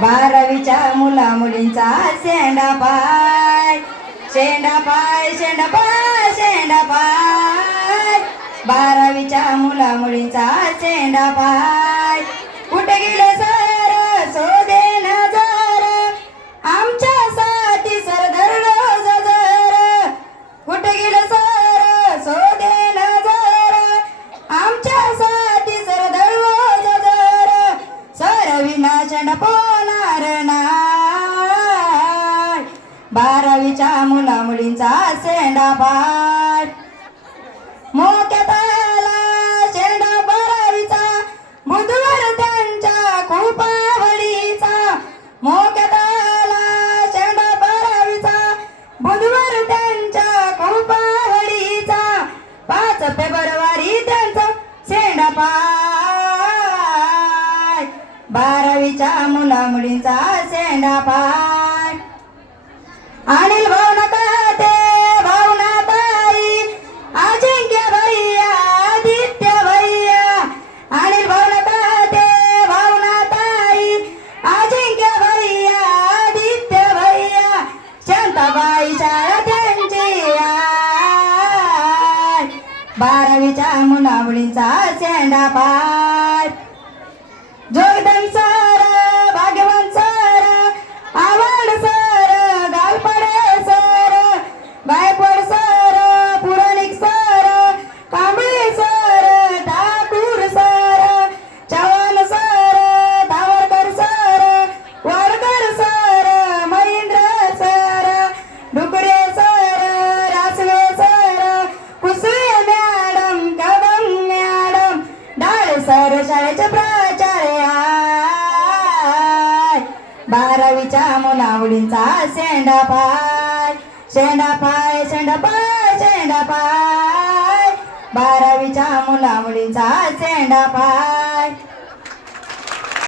बारावीच्या मुला मुलींचा शेंडा पाय, शेंडा पाय, शेंडा पाय, शेंडा पाय. बारावीच्या मुला मुलींचा शेंडा पाय. कुठे गेले सर शोधे नजर, आमच्यासाठी सर धरलो जर. कुठे गेले सर शोधे नजर, आमच्यासाठी सर धरलो जर. सर विना शेंडा पोणार नाय, बारावीच्या मुला मुलींचा शेंडा पाय. मोक्यात आला शेंडा बारावीचा, बुधवार त्यांच्या खूप आवडीचा. मोक्यात आला शेंडा बारावीचा, बुधवार त्यांच्या खूप आवडीचा. 5 फेब्रुवारी त्यांचा शेंडा पाय, बारावीच्या मुला मुलींचा शेंडा पाय. अनिल भावना काते भावना ताई, अजिंक्य भैया आदित्य भैया. अनिल भावना काते भावना ताई, अजिंक्य भैया आदित्य भैया. शांताबाई शाळा त्यांची आय, बारावीच्या मुला मुलींचा शेंडा पाय. Jogdan sir, Bhagyawan sir, Awad sir, Galpade sir, Gaikwad sir, Puranik sir, Kamble sir, Thakur sir, Chavan sir, Dhawarkar sir, Wadkar sir, Mahendra sir, Dukre sir, Rasve sir, Kusale madam, Kadam madam, Dale sir शाळेचे प्राचार्य. बारावीच्या मुला मुलींचा शेंडा पाय, शेंडा पाय, शेंडा पाय, शेंडा पाय. बारावीच्या मुला मुलींचा शेंडा पाय.